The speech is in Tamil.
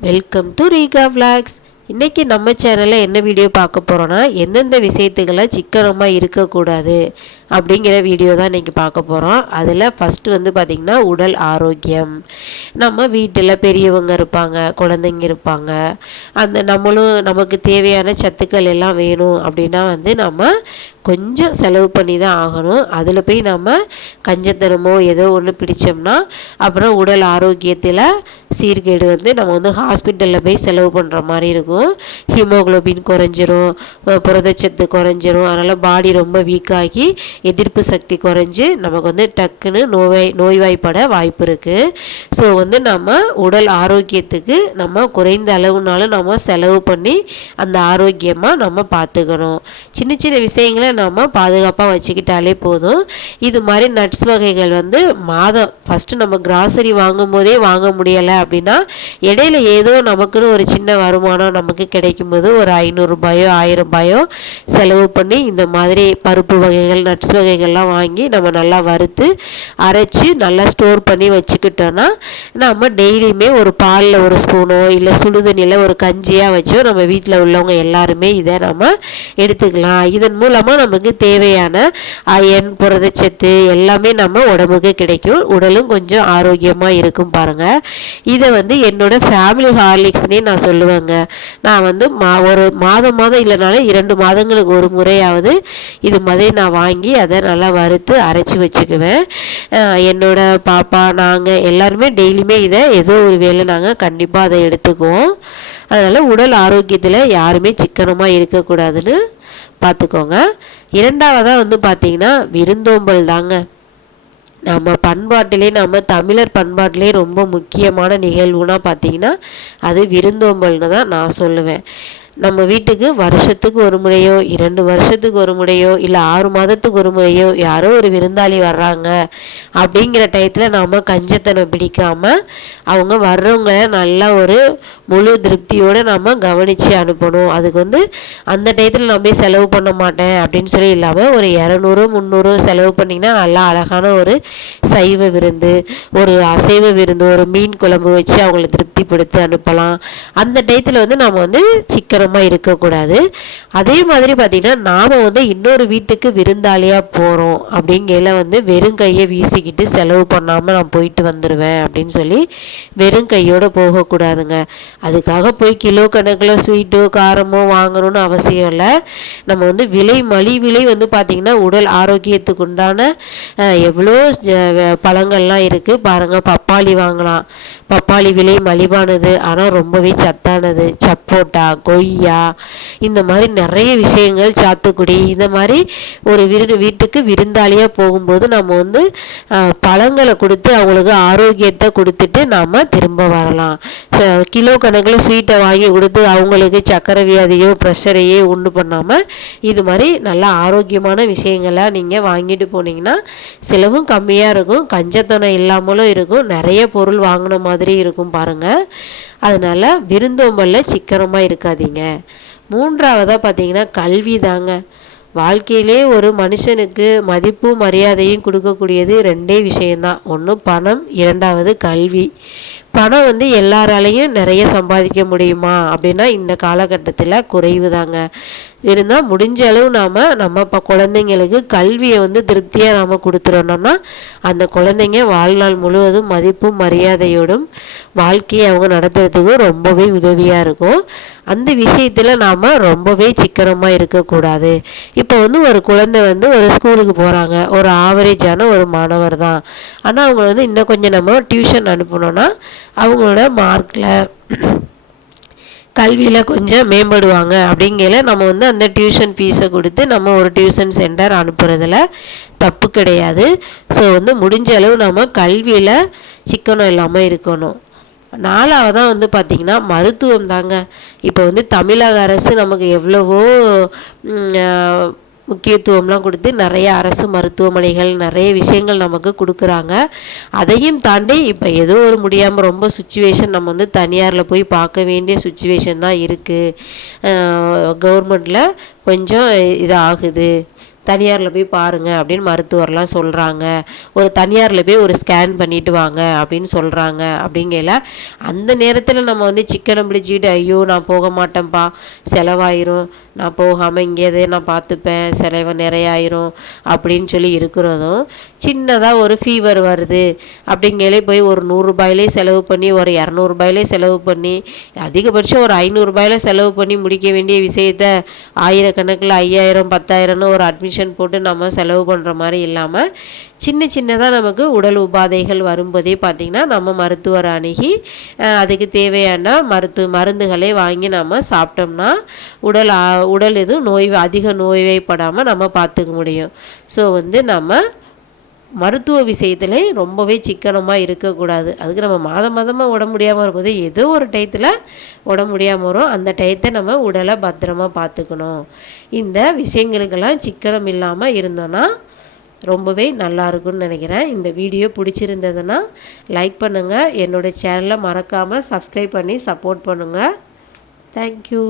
வெல்கம் டு ரீகா vlogs இன்றைக்கி நம்ம சேனலில் என்ன வீடியோ பார்க்க போகிறோன்னா எந்தெந்த விஷயத்துக்கெல்லாம் சிக்கனமாக இருக்கக்கூடாது அப்படிங்கிற வீடியோ தான் இன்றைக்கி பார்க்க போகிறோம் அதில் ஃபஸ்ட்டு வந்து பார்த்திங்கன்னா உடல் ஆரோக்கியம். நம்ம வீட்டில் பெரியவங்க இருப்பாங்க குழந்தைங்க இருப்பாங்க. அந்த நம்மளும் நமக்கு தேவையான சத்துக்கள் எல்லாம் வேணும் அப்படின்னா வந்து நம்ம கொஞ்சம் செலவு பண்ணி தான் ஆகணும். அதில் போய் நம்ம கஞ்சத்தனமோ ஏதோ ஒன்று பிடிச்சோம்னா அப்புறம் உடல் ஆரோக்கியத்தில் சீர்கேடு வந்து நம்ம வந்து ஹாஸ்பிட்டலில் போய் செலவு பண்ணுற மாதிரி இருக்கும். ஹீமோகுளோபின் குறைஞ்சிரும் புரதச்சத்து குறைஞ்சிரும். அதனால் பாடி ரொம்ப வீக்காகி எதிர்ப்பு சக்தி குறைஞ்சி நமக்கு வந்து டக்குன்னு நோய் நோய்வாய்ப்பட வாய்ப்பு இருக்குது ஸோ வந்து நம்ம உடல் ஆரோக்கியத்துக்கு நம்ம குறைந்த அளவுனாலும் நம்ம செலவு பண்ணி அந்த ஆரோக்கியமாக நம்ம பார்த்துக்கணும் சின்ன சின்ன விஷயங்களை நம்ம பாதுகாப்பாக வச்சுக்கிட்டாலே போதும். இது மாதிரி நட்ஸ் வகைகள் வந்து மாதம் ஃபஸ்ட்டு நம்ம கிராசரி வாங்கும் போதே வாங்க முடியலை அப்படின்னா இடையில ஏதோ நமக்குன்னு ஒரு சின்ன வருமானம் நமக்கு கிடைக்கும்போது ஒரு ஐநூறுரூபாயோ ஆயிரம் ரூபாயோ செலவு பண்ணி இந்த மாதிரி பருப்பு வகைகள் நட்ஸ் வகைகள்லாம் வாங்கி நம்ம நல்லா வறுத்து அரைச்சி நல்லா ஸ்டோர் பண்ணி வச்சுக்கிட்டோன்னா நம்ம டெய்லியுமே ஒரு பாலில் ஒரு ஸ்பூனோ இல்லை சுடுதண்ணியில் ஒரு கஞ்சியாக வச்சோ நம்ம வீட்டில் உள்ளவங்க எல்லாருமே இதை நம்ம எடுத்துக்கலாம். இதன் மூலமாக நமக்கு தேவையான அயன் புரதச்சத்து எல்லாமே நம்ம உடம்புக்கு கிடைக்கும். உடலும் கொஞ்சம் ஆரோக்கியமாக இருக்கும் பாருங்கள் இதை வந்து என்னோட ஃபேமிலி ஹார்லிக்ஸ்னே நான் சொல்லுவேங்க. நான் வந்து மா ஒரு மாதம் மாதம் இல்லைனாலும் இரண்டு மாதங்களுக்கு ஒரு முறையாவது இது மாதிரி நான் வாங்கி அதை நல்லா வறுத்து அரைச்சி வச்சுக்குவேன். என்னோட பாப்பா நாங்கள் எல்லாருமே டெய்லியுமே இதை ஏதோ ஒரு வேலை நாங்கள் கண்டிப்பாக அதை எடுத்துக்குவோம். அதனால் உடல் ஆரோக்கியத்தில் யாருமே சிக்கனமாக இருக்கக்கூடாதுன்னு பார்த்துக்கோங்க. இரண்டாவதாக வந்து பார்த்திங்கன்னா விருந்தோம்பல் தாங்க. நம்ம பண்பாட்டிலே நம்ம தமிழர் பண்பாட்டிலே ரொம்ப முக்கியமான நிகழ்வுனா பார்த்தீங்கன்னா அது விருந்தோம்பல்னு தான் நான் சொல்லுவேன். நம்ம வீட்டுக்கு வருஷத்துக்கு ஒரு முறையோ இரண்டு வருஷத்துக்கு ஒரு முறையோ இல்லை ஆறு மாதத்துக்கு ஒரு முறையோ யாரோ ஒரு விருந்தாளி வர்றாங்க அப்படிங்கிற டயத்தில் நாம் கஞ்சத்தனம் பிடிக்காமல் அவங்க வர்றவங்க நல்லா ஒரு முழு திருப்தியோடு நம்ம கவனித்து அனுப்பணும். அதுக்கு வந்து அந்த டயத்தில் நான் போய் செலவு பண்ண மாட்டேன் அப்படின்னு சொல்லி இல்லாமல் ஒரு இரநூறு முந்நூறு செலவு பண்ணிங்கன்னா நல்லா அழகான ஒரு சைவ விருந்து ஒரு அசைவ விருந்து ஒரு மீன் குழம்பு வச்சு அவங்கள திருப்திப்படுத்தி அனுப்பலாம். அந்த டயத்தில் வந்து நம்ம வந்து சிக்கனமாக இருக்கக்கூடாது. அதே மாதிரி பார்த்திங்கன்னா நாம் வந்து இன்னொரு வீட்டுக்கு விருந்தாளியாக போகிறோம் அப்படிங்கையில் வந்து வெறும் கையை வீசிக்கிட்டு செலவு பண்ணாமல் நான் போயிட்டு வந்துடுவேன் அப்படின்னு சொல்லி வெறும் கையோடு போகக்கூடாதுங்க. அதுக்காக போய் கிலோ கணக்கில் ஸ்வீட்டோ காரமோ வாங்கணும்னு அவசியம் இல்லை. நம்ம வந்து விலை மலி விலை வந்து பார்த்திங்கன்னா உடல் ஆரோக்கியத்துக்கு உண்டான எவ்வளோ பழங்கள்லாம் இருக்குது பாருங்கள் பப்பாளி வாங்கலாம். பப்பாளி விலை மலிவானது ஆனால் ரொம்பவே சத்தானது. சப்போட்டா கொய்யா இந்த மாதிரி நிறைய விஷயங்கள் சாத்துக்குடி இந்த மாதிரி ஒரு விரு வீட்டுக்கு விருந்தாளியாக போகும்போது நம்ம வந்து பழங்களை கொடுத்து அவங்களுக்கு ஆரோக்கியத்தை கொடுத்துட்டு நாம் திரும்ப வரலாம். கிலோ கணக்கில் ஸ்வீட்டை வாங்கி கொடுத்து அவங்களுக்கு சக்கரை வியாதியோ ப்ரெஷரையோ உண்டு பண்ணாமல் இது மாதிரி நல்ல ஆரோக்கியமான விஷயங்களை நீங்கள் வாங்கிட்டு போனீங்கன்னா செலவும் கம்மியாக இருக்கும் கஞ்சத்தனம் இல்லாமலும் இருக்கும் நிறைய பொருள் வாங்கின மாதிரி இருக்கும் பாருங்கள் அதனால் விருந்தோம்பலில் சிக்கனமாக இருக்காதீங்க. மூன்றாவதாக பார்த்தீங்கன்னா கல்வி தாங்க. வாழ்க்கையிலே ஒரு மனுஷனுக்கு மதிப்பும் மரியாதையும் கொடுக்கக்கூடியது ரெண்டே விஷயந்தான் ஒன்று பணம் இரண்டாவது கல்வி. பணம் வந்து எல்லாராலையும் நிறைய சம்பாதிக்க முடியுமா? அப்படின்னா இந்த காலகட்டத்தில் குறைவு தாங்க இருந்தால் முடிஞ்ச அளவு நாம் நம்ம இப்போ குழந்தைங்களுக்கு கல்வியை வந்து திருப்தியாக நாம் கொடுத்துறோம்னா அந்த குழந்தைங்க வாழ்நாள் முழுவதும் மதிப்பும் மரியாதையோடும் வாழ்க்கையை அவங்க நடத்துறதுக்கும் ரொம்பவே உதவியாக இருக்கும். அந்த விஷயத்தில் நாம் ரொம்பவே சிக்கனமாக இருக்கக்கூடாது. இப்போ வந்து ஒரு குழந்தை வந்து ஒரு ஸ்கூலுக்கு போகிறாங்க ஒரு ஆவரேஜான ஒரு மாணவர் தான். ஆனால் அவங்கள வந்து இன்னும் கொஞ்சம் நம்ம டியூஷன் அனுப்பணும்னா அவங்களோட மார்க்கில் கல்வியில் கொஞ்சம் மேம்படுவாங்க. அப்படிங்கையில் நம்ம வந்து அந்த டியூஷன் ஃபீஸை கொடுத்து நம்ம ஒரு டியூஷன் சென்டர் அனுப்புறதுல தப்பு கிடையாது. ஸோ வந்து முடிஞ்ச அளவு நம்ம கல்வியில் சிக்கனம் இல்லாமல் இருக்கணும். நாலாவதாக வந்து பார்த்திங்கன்னா மருத்துவம் தாங்க. இப்போ வந்து தமிழக அரசு நமக்கு எவ்வளவோ முக்கியத்துவம்லாம் கொடுத்து நிறைய அரசு மருத்துவமனைகள் நிறைய விஷயங்கள் நமக்கு கொடுக்குறாங்க. அதையும் தாண்டி இப்போ ஏதோ ஒரு முடியாமல் ரொம்ப சுச்சுவேஷன் நம்ம வந்து தனியாரில் போய் பார்க்க வேண்டிய சுச்சுவேஷன் தான் இருக்குது கவர்மெண்ட்டில் கொஞ்சம் இதாகுது. ஆகுது தனியாரில் போய் பாருங்கள் அப்படின்னு மருத்துவர்லாம் சொல்கிறாங்க ஒரு தனியாரில் போய் ஒரு ஸ்கேன் பண்ணிட்டு வாங்க அப்படின்னு சொல்கிறாங்க அப்படிங்கையில் அந்த நேரத்தில் நம்ம வந்து சிக்கனை பிடிச்சிக்கிட்டு ஐயோ நான் போக மாட்டேன்ப்பா செலவாயிரும். நான் போகாமல் இங்கேதே நான் பார்த்துப்பேன் செலவு நிறைய ஆயிரும் அப்படின்னு சொல்லி இருக்கிறதும் சின்னதாக ஒரு ஃபீவர் வருது. அப்படிங்கையிலே போய் ஒரு நூறுரூபாயிலே செலவு பண்ணி ஒரு இரநூறுபாயிலே செலவு பண்ணி அதிகபட்சம் ஒரு ஐநூறுபாயில செலவு பண்ணி முடிக்க வேண்டிய விஷயத்த ஆயிரக்கணக்கில் ஐயாயிரம் பத்தாயிரம்னு ஒரு அட்மிஷன் போட்டு நம்ம செலவு பண்ணுற மாதிரி இல்லாமல் சின்ன சின்னதாக நமக்கு உடல் உபாதைகள் வரும்போதே பார்த்திங்கன்னா நம்ம மருத்துவர் அணுகி அதுக்கு தேவையான மருத்து மருந்துகளை வாங்கி நம்ம சாப்பிட்டோம்னா உடல் உடல் எதுவும் நோய் அதிக நோய்வைப்படாமல் நம்ம பார்த்துக்க முடியும். ஸோ வந்து நம்ம மருத்துவ விஷயத்தில் ரொம்பவே சிக்கனமாக இருக்கக்கூடாது. அதுக்கு நம்ம மாதம் மாதமாக உடம்பு முடியாமல் வரும்போது ஏதோ ஒரு டயத்தில் உடம்பு முடியாமல் வரும். அந்த டயத்தை நம்ம உடலை பத்திரமா பார்த்துக்கணும். இந்த விஷயங்களுக்கெல்லாம் சிக்கனம் இல்லாமல் இருந்தோன்னா ரொம்பவே நல்லா இருக்கும்னு நினைக்கிறேன். இந்த வீடியோ பிடிச்சிருந்ததுன்னா லைக் பண்ணுங்கள் என்னோடய சேனலை மறக்காமல் சப்ஸ்கிரைப் பண்ணி சப்போர்ட் பண்ணுங்கள் தேங்க்யூ